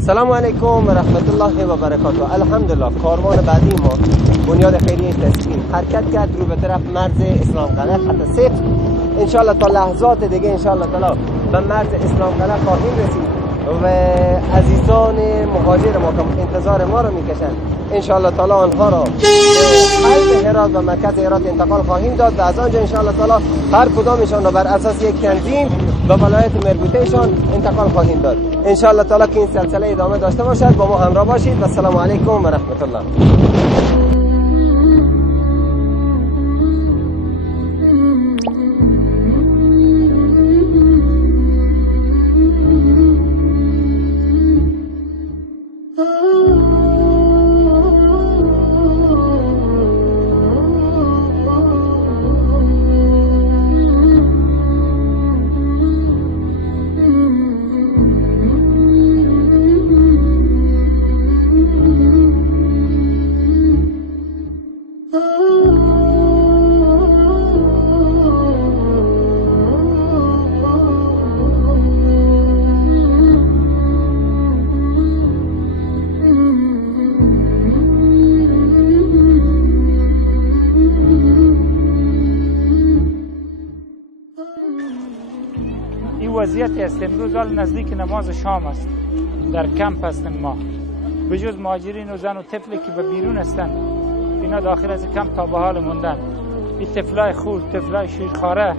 سلام علیکم و رحمت الله و برکاته. الحمدلله کاروان بعدی ما بنیاد خیریه تسکین حرکت کرد رو به طرف مرز اسلام قلعه خط صفر. انشالله تا لحظات دیگه انشالله تعالی به مرز اسلام قلعه خواهیم رسید و عزیزان مهاجر ما که انتظار ما رو میکشن انشالله تعالی آنها را قلب هرات و مرکز هرات انتقال خواهیم داد و از آنجا انشالله تعالی هر کدامشان را بر اساس یک تنظیم و ولایت مربوطهشان انتقال خواهیم داد. انشالله تعالی که این سلسله ادامه داشته باشد. با ما همراه باشید و السلام علیکم و رحمت الله. وضعیت است امروز حال نزدیک نماز شام است. در کمپ هستیم ما بجز مهاجرین و زن و طفلی که به بیرون هستند اینا داخل از کمپ تا به حال موندن. این طفلای خورد، طفلای شیرخواره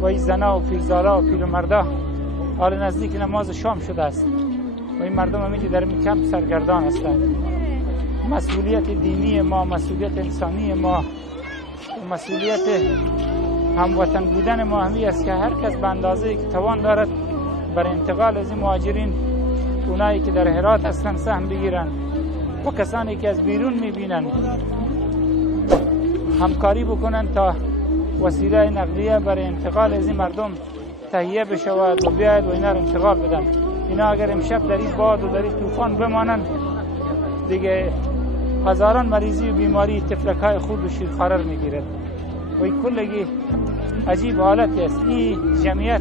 و این زنا و پیرزالا و پیرمردا حال نزدیک نماز شام شده است و این مردم همیشه در این کمپ سرگردان هستند. مسئولیت دینی ما، مسئولیت انسانی ما، مسئولیت هموطن بودن ما همی است که هر کس به اندازه که توان دارد بر انتقال از این مهاجرین، اونایی که در هرات هستند سهم بگیرن و کسانی که از بیرون میبینن همکاری بکنن تا وسیله نقلیه برای انتقال از این مردم تهیه بشود و بیاید و اینا رو انتقال بدن. اینا اگر امشب در این باد و در این طوفان بمانند دیگه هزاران مریضی و بیماری طفلکای خورد و شیرخواره میگیرد و این کلگی عجیب حالتی است. این جمعیت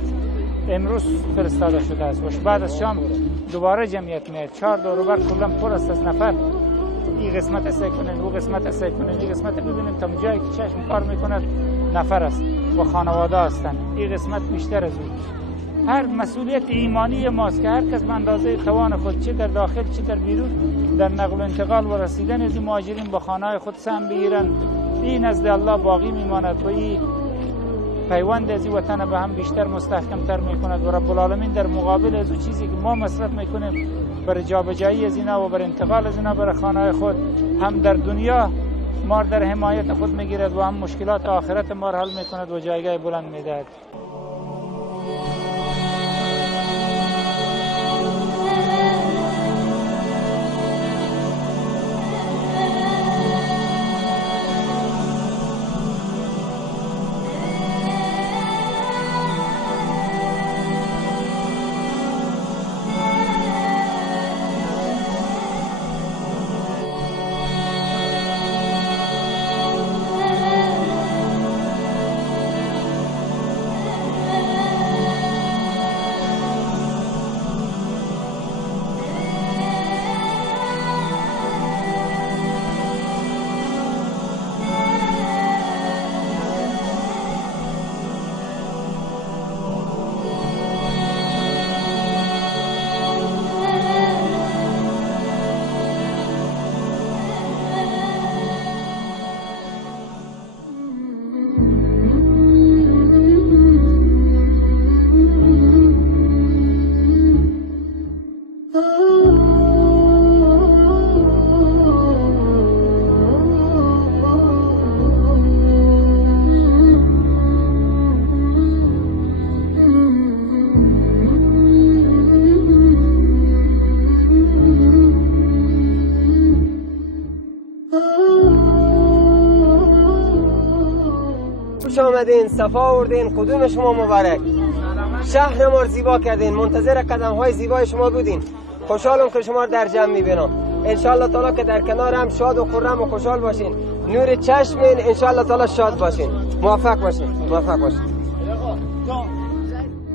امروز فرستاده شده است و بعد از شام دوباره جمعیت میاد. 4 دور و بر کلا پر است از نفر. این قسمت اسای کنن، او قسمت اسای کنن، این قسمت ببینیم تا جایی که چشم کار میکند نفر است و خانواده هستند. این قسمت بیشتر از اون. هر مسئولیت ایمانی ماست که هر کس به اندازه توان خود چه در داخل چه در بیرون در نقل و انتقال و رسیدن از این مهاجرین به خانه‌های خود سهم بگیرند. این نزد الله باقی میماند و این پیوند از این وطن به هم بیشتر مستحکم تر میکند و رب العالمین در مقابل از اون چیزی که ما مصرف میکنیم برای جابجایی از اینا و برای انتقال از اینا برای خانه‌های خود هم در دنیا ما در حمایت خود میگیرد و هم مشکلات آخرت ما را حل میکند و جایگاه بلند میدهد. خوش آمدین، صفا آوردین، قدوم شما مبارک. شهر ما زیبا کردین، منتظر قدم های زیبای شما بودین. خوشحالم که شما در جمع میبینم. انشالله تعالی که در کنار هم شاد و خرم و خوشحال باشین. نور چشمین، انشالله تعالی شاد باشین. موفق باشین. موفق باشین.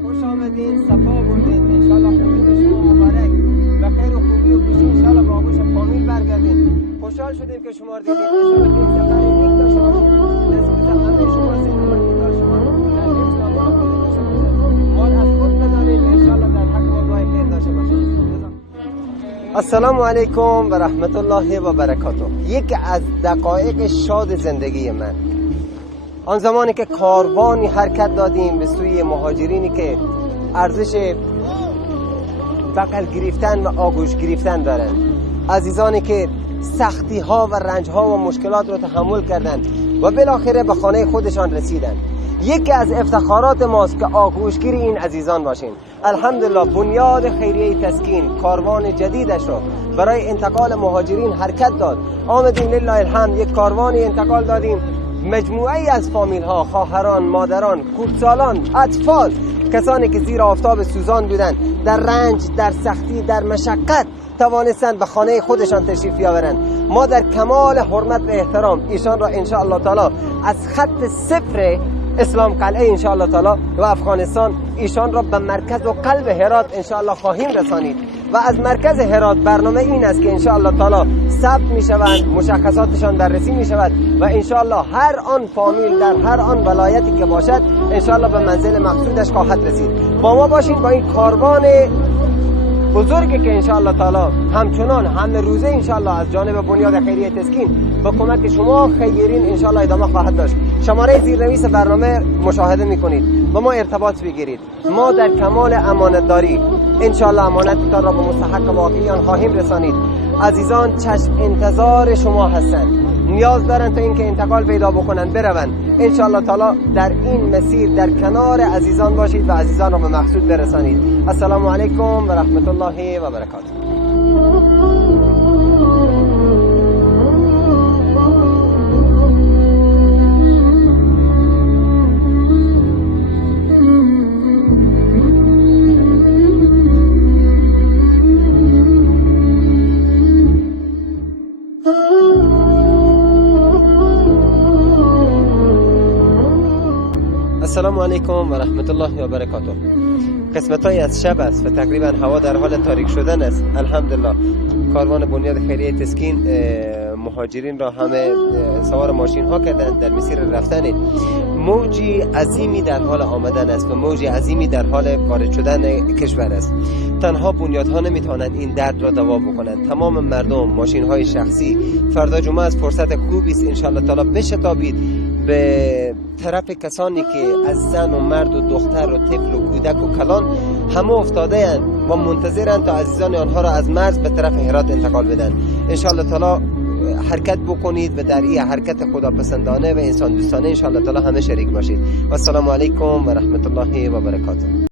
خوش آمدین، صفا آوردین. انشالله قدوم شما مبارک. بخیر و خوشحال شدیم که شما رو دیدیم. انشاءالله که این سفر نیک داشته باشید. نصیب همه شما سید و امیدوار شما در حفظ و امان خدا داشته باشید. ما از خود بدانید انشاءالله در حق و راه خیر داشته باشید. السلام علیکم و رحمت الله و برکاته. یکی از دقایق شاد زندگی من آن زمانی که کاروانی حرکت دادیم به سوی مهاجرینی که ارزش بغل گرفتن و آغوش گرفتن دارند، عزیزانی که سختی ها و رنج ها و مشکلات رو تحمل کردند و بالاخره به خانه خودشان رسیدند. یکی از افتخارات ماست که آغوشگیر این عزیزان باشیم. الحمدلله بنیاد خیریه تسکین کاروان جدیدش رو برای انتقال مهاجرین حرکت داد. آمدیم لله الحمد یک کاروانی انتقال دادیم، مجموعه از فامیل ها، خواهران، مادران، کوچسالان، اطفال، کسانی که زیر آفتاب سوزان بودند، در رنج، در سختی، در مشقت توانستند به خانه خودشان تشریف بیاورند. ما در کمال حرمت و احترام ایشان را ان شاء الله تعالی از خط صفر اسلام قلعه ان شاء الله تعالی و افغانستان ایشان را به مرکز و قلب هرات ان شاء الله خواهیم رسانید و از مرکز هرات برنامه این است که ان شاء الله تعالی ثبت میشوند، مشخصاتشان بررسی میشود و ان شاء الله هر آن فامیل در هر آن ولایتی که باشد ان شاء الله به منزل مقصودش خواهد رسید. با ما باشین، با این کاروان بزرگی که ان شاء الله تعالی همچنان همه روزه ان شاء الله از جانب بنیاد خیریه تسکین با کمک شما خیرین ان شاء الله ادامه خواهد داشت. شماره زیرنویس برنامه مشاهده میکنید، با ما ارتباط بگیرید. ما در کمال امانتداری ان شاء الله امانتتان را به مستحق واقعی آن خواهیم رسانید. عزیزان چشم انتظار شما هستند، نیاز دارن تا اینکه انتقال پیدا بکنن بروند. ان شاء الله تعالی در این مسیر در کنار عزیزان باشید و عزیزان را به مقصود برسانید. السلام علیکم و رحمت الله و برکاته. السلام علیکم و رحمت الله و برکاته. قسمت‌های از شب است و تقریبا هوا در حال تاریک شدن است. الحمدلله کاروان بنیاد خیریه تسکین مهاجرین را همه سوار ماشین ها کردند در مسیر رفتن. موجی عظیمی در حال آمدن است و موجی عظیمی در حال وارد شدن کشور است. تنها بنیادها نمیتوانند این درد را دوا بکنند. تمام مردم، ماشین های شخصی، فردا جمعه از فرصت خوبی است ان شاء الله تعالی بشتابید به طرف کسانی که از زن و مرد و دختر و طفل و کودک و کلان همه افتاده اند و منتظرند تا عزیزان آنها را از مرز به طرف هرات انتقال بدن. ان شاء الله تعالی حرکت بکنید و در این حرکت خداپسندانه و انسان دوستانه ان شاء الله تعالی همه شریک باشید. و السلام علیکم و رحمت الله و برکاته.